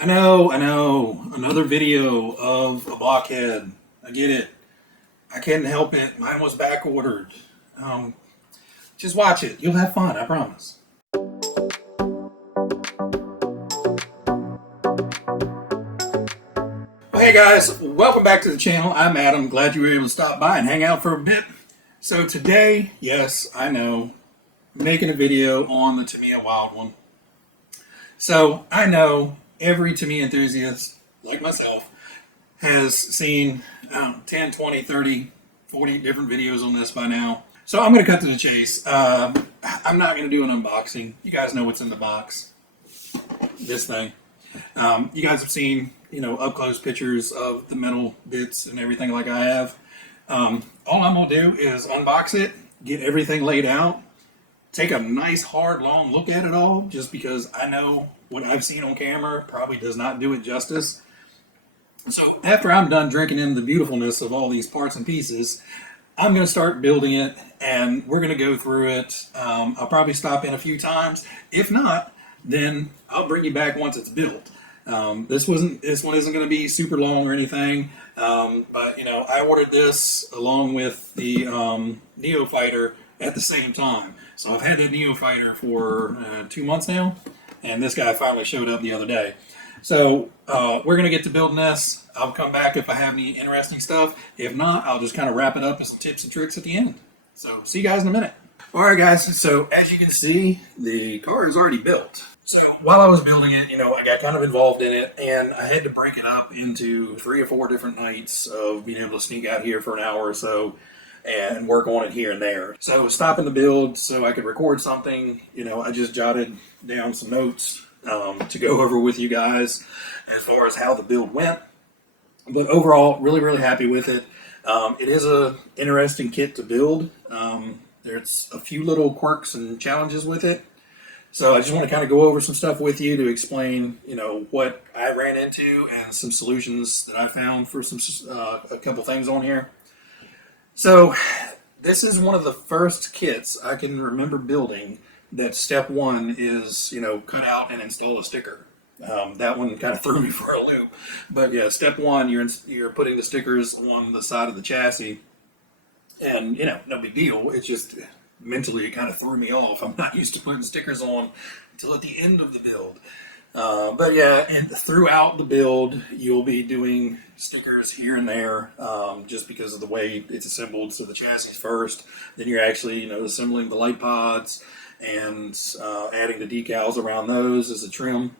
I know. Another video of a blockhead. I get it. I couldn't help it. Mine was back ordered. Um, just watch it. You'll have fun, I promise. Well, hey guys, welcome back to the channel. I'm Adam. Glad you were able to stop by and hang out for a bit. So today, yes, I know, I'm making a video on the Tamiya Wild One. So I know every Tamiya enthusiast, like myself, has seen 10, 20, 30, 40 different videos on this by now. So I'm going to cut to the chase. I'm not going to do an unboxing. You guys know what's in the box. This thing. You guys have seen, up close pictures of the metal bits and everything like I have. All I'm going to do is unbox it, get everything laid out, take a nice hard long look at it all, just because I know what I've seen on camera probably does not do it justice. So after I'm done drinking in the beautifulness of all these parts and pieces, I'm going to start building it, and we're going to go through it. I'll probably stop in a few times. If not, then I'll bring you back once it's built. This one isn't going to be super long or anything, but I ordered this along with the Neo Fighter at the same time. So I've had the Neo Fighter for 2 months now, and this guy finally showed up the other day. So we're going to get to building this. I'll come back if I have any interesting stuff. If not, I'll just kind of wrap it up with some tips and tricks at the end. So see you guys in a minute. All right, guys. So as you can see, the car is already built. So while I was building it, I got kind of involved in it, and I had to break it up into 3 or 4 different nights of being able to sneak out here for an hour or so and work on it here and there. So stopping the build so I could record something, I just jotted down some notes to go over with you guys as far as how the build went. But overall, really, really happy with it. It is a interesting kit to build. There's a few little quirks and challenges with it. So I just want to kind of go over some stuff with you to explain, what I ran into and some solutions that I found for a couple things on here. So this is one of the first kits I can remember building that step one is, cut out and install a sticker. That one kind of threw me for a loop. But yeah, step one, you're putting the stickers on the side of the chassis. And, no big deal. It's just mentally it kind of threw me off. I'm not used to putting stickers on until at the end of the build. But yeah, and throughout the build, you'll be doing stickers here and there, just because of the way it's assembled. So the chassis first, then you're actually, assembling the light pods and adding the decals around those as a trim.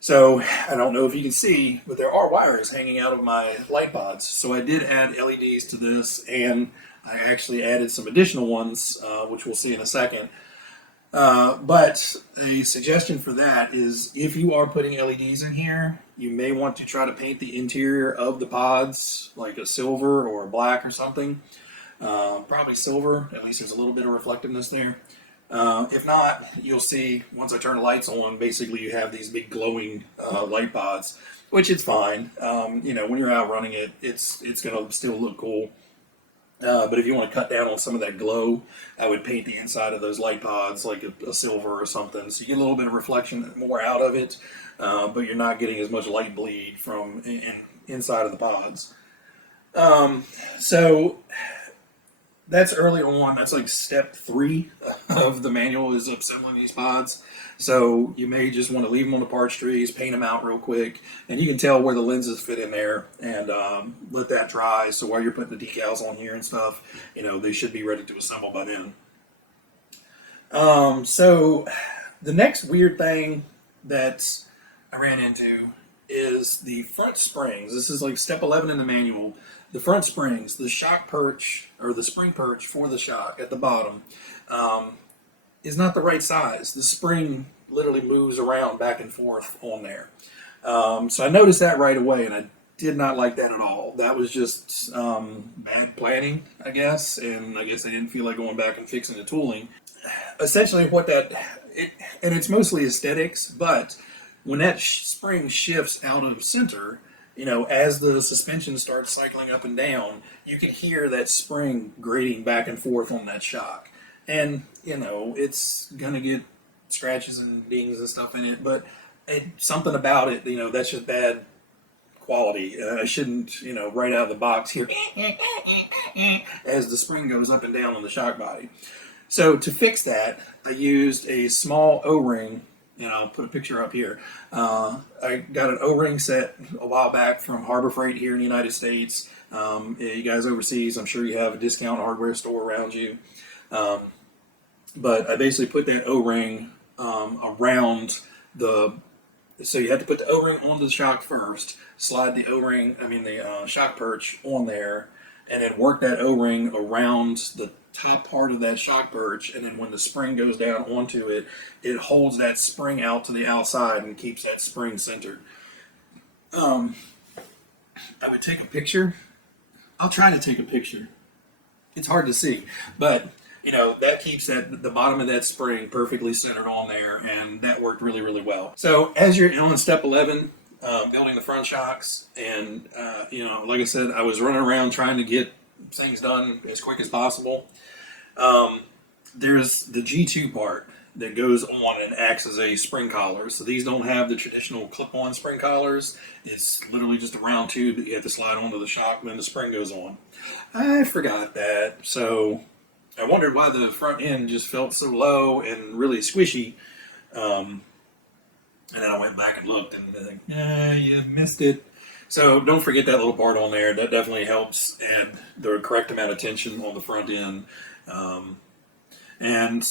So I don't know if you can see, but there are wires hanging out of my light pods. So I did add LEDs to this, and I actually added some additional ones, which we'll see in a second. But a suggestion for that is if you are putting LEDs in here, you may want to try to paint the interior of the pods like a silver or a black or something. Probably silver, at least there's a little bit of reflectiveness there. If not, you'll see once I turn the lights on, basically you have these big glowing light pods, which is fine. When you're out running it, it's going to still look cool. But if you want to cut down on some of that glow, I would paint the inside of those light pods like a silver or something. So you get a little bit of reflection more out of it, but you're not getting as much light bleed from inside of the pods. So that's early on. That's like step 3 of the manual is assembling these pods. So you may just want to leave them on the parts trees, paint them out real quick, and you can tell where the lenses fit in there, and let that dry. So while you're putting the decals on here and stuff, they should be ready to assemble by then. So the next weird thing that I ran into is the front springs. This is like step 11 in the manual. The front springs, the shock perch, or the spring perch for the shock at the bottom, is not the right size. The spring literally moves around back and forth on there. So I noticed that right away, and I did not like that at all. That was just bad planning, I guess, and I guess I didn't feel like going back and fixing the tooling. Essentially and it's mostly aesthetics, but when that spring shifts out of center, as the suspension starts cycling up and down, you can hear that spring grating back and forth on that shock. And, it's going to get scratches and dings and stuff in it, but something about it, that's just bad quality. I shouldn't, right out of the box here as the spring goes up and down on the shock body. So to fix that, I used a small O-ring, and I'll put a picture up here. I got an O-ring set a while back from Harbor Freight here in the United States. You guys overseas, I'm sure you have a discount hardware store around you. But I basically put that O-ring around so you have to put the O-ring onto the shock first, slide the O-ring, the shock perch on there, and then work that O-ring around the top part of that shock perch, and then when the spring goes down onto it, it holds that spring out to the outside and keeps that spring centered. I would take a picture. I'll try to take a picture. It's hard to see, but that keeps the bottom of that spring perfectly centered on there, and that worked really, really well. So as you're on step 11, building the front shocks, and like I said, I was running around trying to get things done as quick as possible. There's the G2 part that goes on and acts as a spring collar. So these don't have the traditional clip-on spring collars. It's literally just a round tube that you have to slide onto the shock when the spring goes on. I forgot that, so I wondered why the front end just felt so low and really squishy. And then I went back and looked, and I think, you missed it. So don't forget that little part on there. That definitely helps add the correct amount of tension on the front end. And,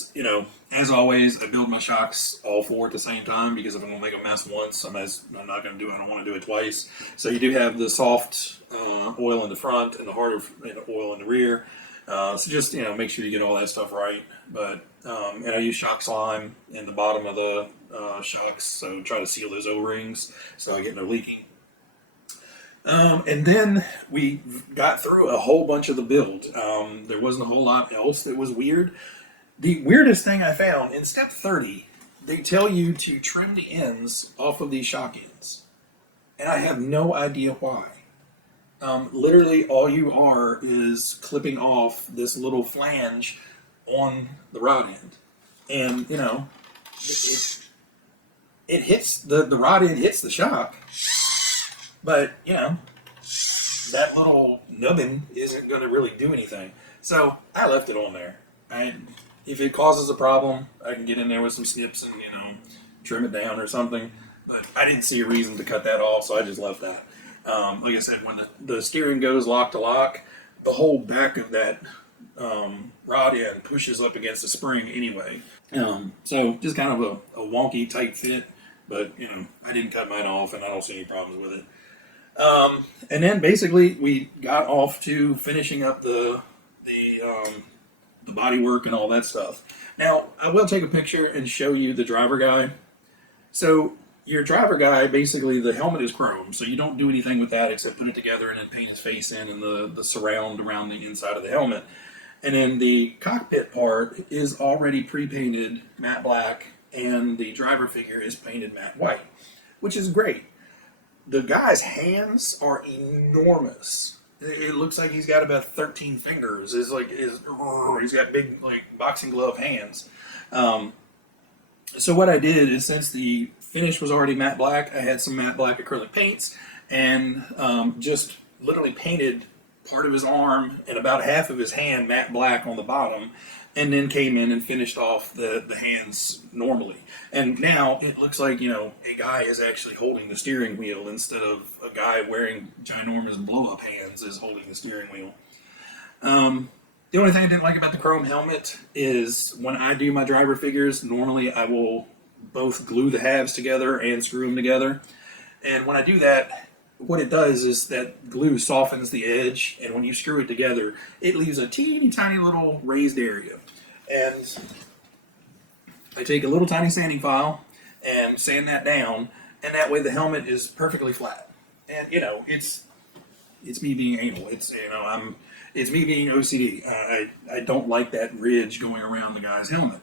as always, I build my shocks all four at the same time, because if I'm going to make a mess once, I'm not going to do it. I don't want to do it twice. So you do have the soft oil in the front and the harder oil in the rear. So just, make sure you get all that stuff right. But, and I use shock slime in the bottom of the shocks, so try to seal those O-rings so I get no leaking. And then we got through a whole bunch of the build. There wasn't a whole lot else that was weird. The weirdest thing I found, in step 30, they tell you to trim the ends off of these shock ends. And I have no idea why. Literally all you are is clipping off this little flange on the rod end. And, it hits, the rod end hits the shock, but, that little nubbin isn't going to really do anything. So I left it on there. If it causes a problem, I can get in there with some snips and, trim it down or something. But I didn't see a reason to cut that off, so I just left that. Like I said, when the steering goes lock to lock, the whole back of that rod end pushes up against the spring anyway. So just kind of a wonky tight fit, but I didn't cut mine off, and I don't see any problems with it. And then basically we got off to finishing up the body work and all that stuff. Now I will take a picture and show you the driver guy. So your driver guy, basically the helmet is chrome, so you don't do anything with that except put it together and then paint his face in and the surround around the inside of the helmet. And then the cockpit part is already pre-painted matte black, and the driver figure is painted matte white, which is great. The guy's hands are enormous. It looks like he's got about 13 fingers. He's got big, boxing glove hands. So what I did is, since the finish was already matte black, I had some matte black acrylic paints and just literally painted part of his arm and about half of his hand matte black on the bottom, and then came in and finished off the hands normally. And now it looks like, a guy is actually holding the steering wheel instead of a guy wearing ginormous blow-up hands is holding the steering wheel. The only thing I didn't like about the chrome helmet is when I do my driver figures, normally I will both glue the halves together and screw them together. And when I do that, what it does is that glue softens the edge, and when you screw it together, it leaves a teeny tiny little raised area. And I take a little tiny sanding file and sand that down, and that way the helmet is perfectly flat. And it's me being anal. It's me being OCD. I don't like that ridge going around the guy's helmet,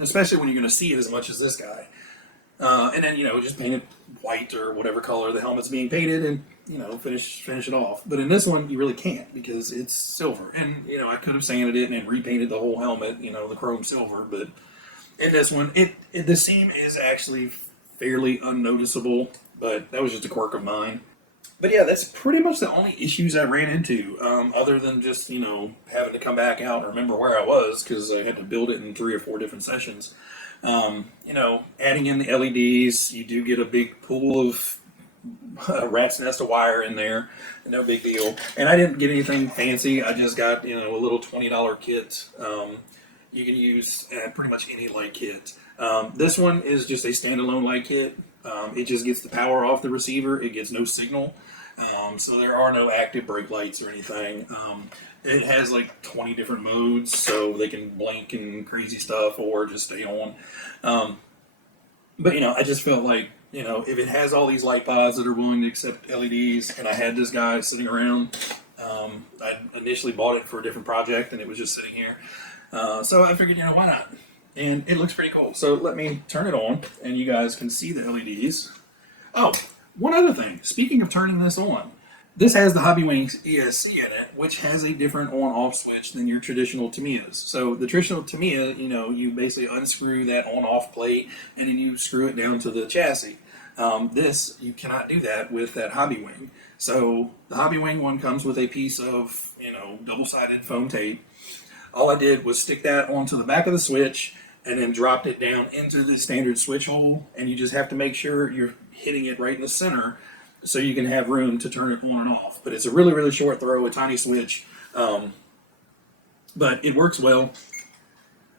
especially when you're going to see it as much as this guy. And then just paint it white or whatever color the helmet's being painted, and finish it off. But in this one, you really can't, because it's silver. And I could have sanded it and then repainted the whole helmet, the chrome silver. But in this one, the seam is actually fairly unnoticeable, but that was just a quirk of mine. But yeah, that's pretty much the only issues I ran into, other than just, having to come back out and remember where I was because I had to build it in 3 or 4 different sessions. Adding in the LEDs, you do get a big pool of rat's nest of wire in there. No big deal. And I didn't get anything fancy. I just got, a little $20 kit. You can use pretty much any light kit. This one is just a standalone light kit. It just gets the power off the receiver. It gets no signal. So there are no active brake lights or anything. It has like 20 different modes, so they can blink and crazy stuff or just stay on. But I just felt like, if it has all these light pods that are willing to accept LEDs, and I had this guy sitting around, I initially bought it for a different project, and it was just sitting here. So I figured, why not? And it looks pretty cool. So let me turn it on, and you guys can see the LEDs. Oh, one other thing. Speaking of turning this on, this has the Hobbywings ESC in it, which has a different on-off switch than your traditional Tamiyas. So the traditional Tamiya, you basically unscrew that on-off plate, and then you screw it down to the chassis. This, you cannot do that with that Hobbywing. So the Hobbywing one comes with a piece of, double-sided foam tape. All I did was stick that onto the back of the switch and then dropped it down into the standard switch hole, and you just have to make sure you're hitting it right in the center so you can have room to turn it on and off. But it's a really, really short throw, a tiny switch, but it works well.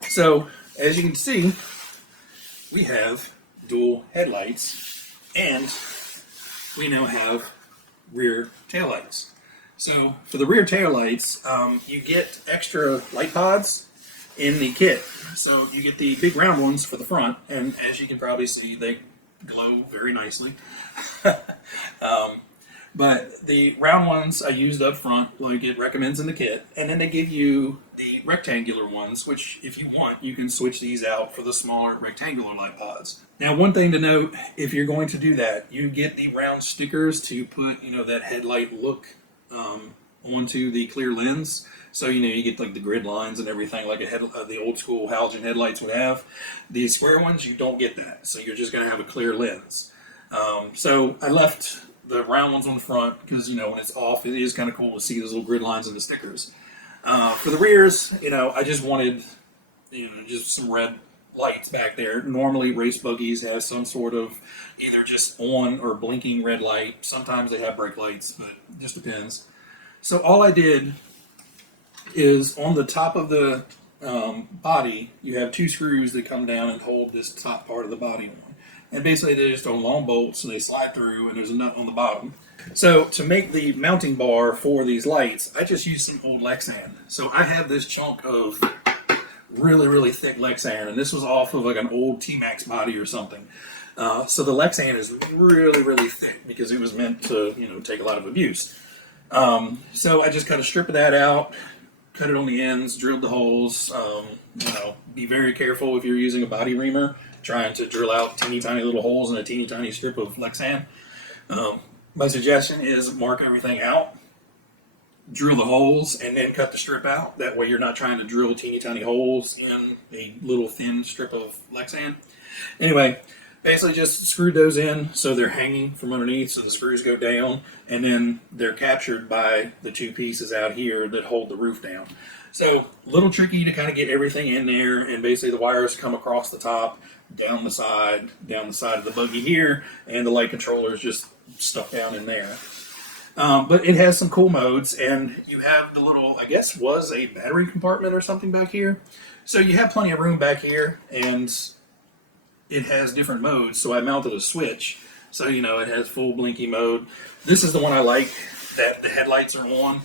So, as you can see, we have dual headlights, and we now have rear taillights. So, for the rear taillights, you get extra light pods in the kit. So, you get the big round ones for the front, and as you can probably see, they glow very nicely. But the round ones I used up front, like it recommends in the kit, and then they give you the rectangular ones, which if you want, you can switch these out for the smaller rectangular light pods. Now, one thing to note, if you're going to do that, you get the round stickers to put, that headlight look onto the clear lens. So, you get like the grid lines and everything like the old school halogen headlights would have. The square ones, you don't get that. So you're just going to have a clear lens. So I left the round ones on the front because, when it's off, it is kind of cool to see those little grid lines and the stickers. For the rears, I just wanted, just some red lights back there. Normally, race buggies have some sort of either just on or blinking red light. Sometimes they have brake lights, but it just depends. So all I did is on the top of the body, you have 2 screws that come down and hold this top part of the body on. And basically they're just on long bolts, so they slide through, and there's a nut on the bottom. So to make the mounting bar for these lights, I just used some old Lexan. So I have this chunk of really, really thick Lexan, and this was off of like an old T-Max body or something. So the Lexan is really, really thick because it was meant to, take a lot of abuse. So I just cut a strip of that out, cut it on the ends, drilled the holes. Be very careful if you're using a body reamer, trying to drill out teeny tiny little holes in a teeny tiny strip of Lexan. My suggestion is mark everything out, drill the holes, and then cut the strip out. That way you're not trying to drill teeny tiny holes in a little thin strip of Lexan. Anyway, basically just screwed those in so they're hanging from underneath, so the screws go down, and then they're captured by the 2 pieces out here that hold the roof down. So a little tricky to kind of get everything in there, and basically the wires come across the top, down the side of the buggy here, and the light controller is just stuck down in there. But it has some cool modes, and you have the little, I guess was a battery compartment or something back here. So you have plenty of room back here, and it has different modes. So I mounted a switch, so it has full blinky mode. This is the one I like, that the headlights are on,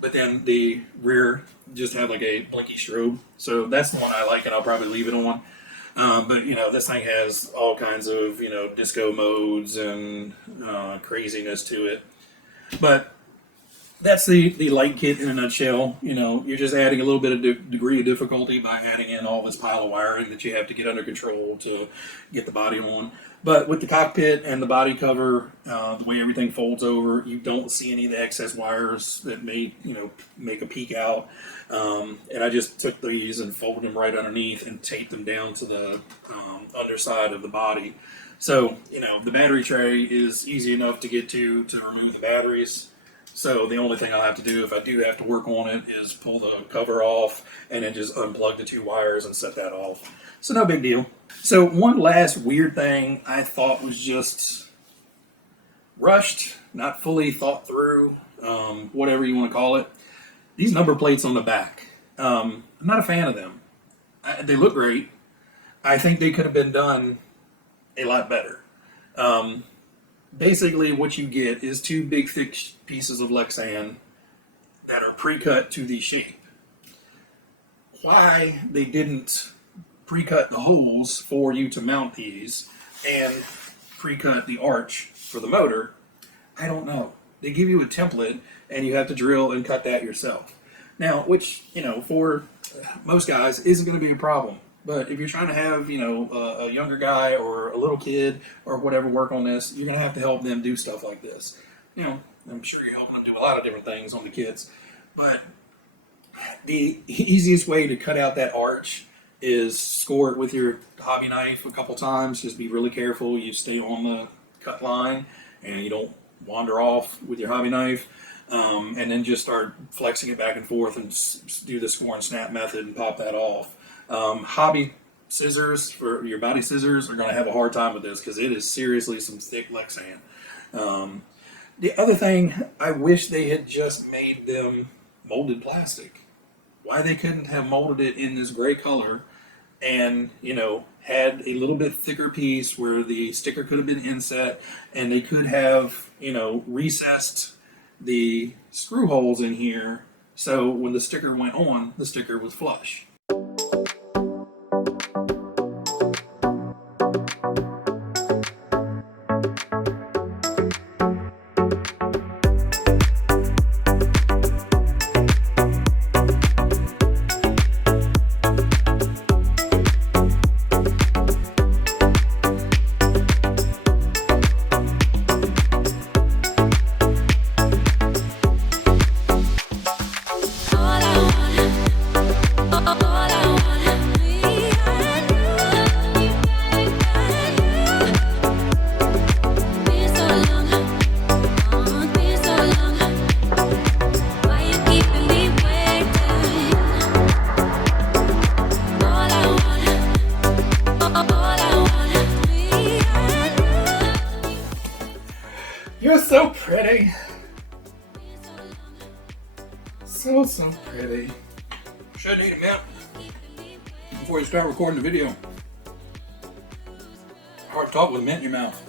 but then the rear just have like a blinky strobe. So that's the one I like, and I'll probably leave it on. But this thing has all kinds of disco modes and craziness to it. But that's the light kit in a nutshell. You're just adding a little bit of degree of difficulty by adding in all this pile of wiring that you have to get under control to get the body on. But with the cockpit and the body cover, the way everything folds over, you don't see any of the excess wires that may, make a peek out. And I just took these and folded them right underneath and taped them down to the underside of the body. So, you know, the battery tray is easy enough to get to remove the batteries. So the only thing I'll have to do if I do have to work on it is pull the cover off and then just unplug the 2 wires and set that off. So no big deal. So one last weird thing I thought was just rushed, not fully thought through, whatever you want to call it. These number plates on the back. I'm not a fan of them. They look great. I think they could have been done a lot better. Basically, what you get is 2 big, thick pieces of Lexan that are pre-cut to the shape. Why they didn't pre-cut the holes for you to mount these and pre-cut the arch for the motor, I don't know. They give you a template and you have to drill and cut that yourself. Now, which, you know, for most guys isn't going to be a problem. But if you're trying to have, you know, a younger guy or a little kid or whatever work on this, you're going to have to help them do stuff like this. You know, I'm sure you're helping them do a lot of different things on the kids. But the easiest way to cut out that arch is score it with your hobby knife a couple times. Just be really careful. You stay on the cut line and you don't wander off with your hobby knife. And then just start flexing it back and forth and do the score and snap method and pop that off. Hobby scissors, for your body scissors, are going to have a hard time with this because it is seriously some thick Lexan. The other thing, I wish they had just made them molded plastic. Why they couldn't have molded it in this gray color and, you know, had a little bit thicker piece where the sticker could have been inset and they could have, you know, recessed the screw holes in here so when the sticker went on, the sticker was flush. You're so pretty. So pretty. Should eat a mint before you start recording the video. Hard to talk with a mint in your mouth.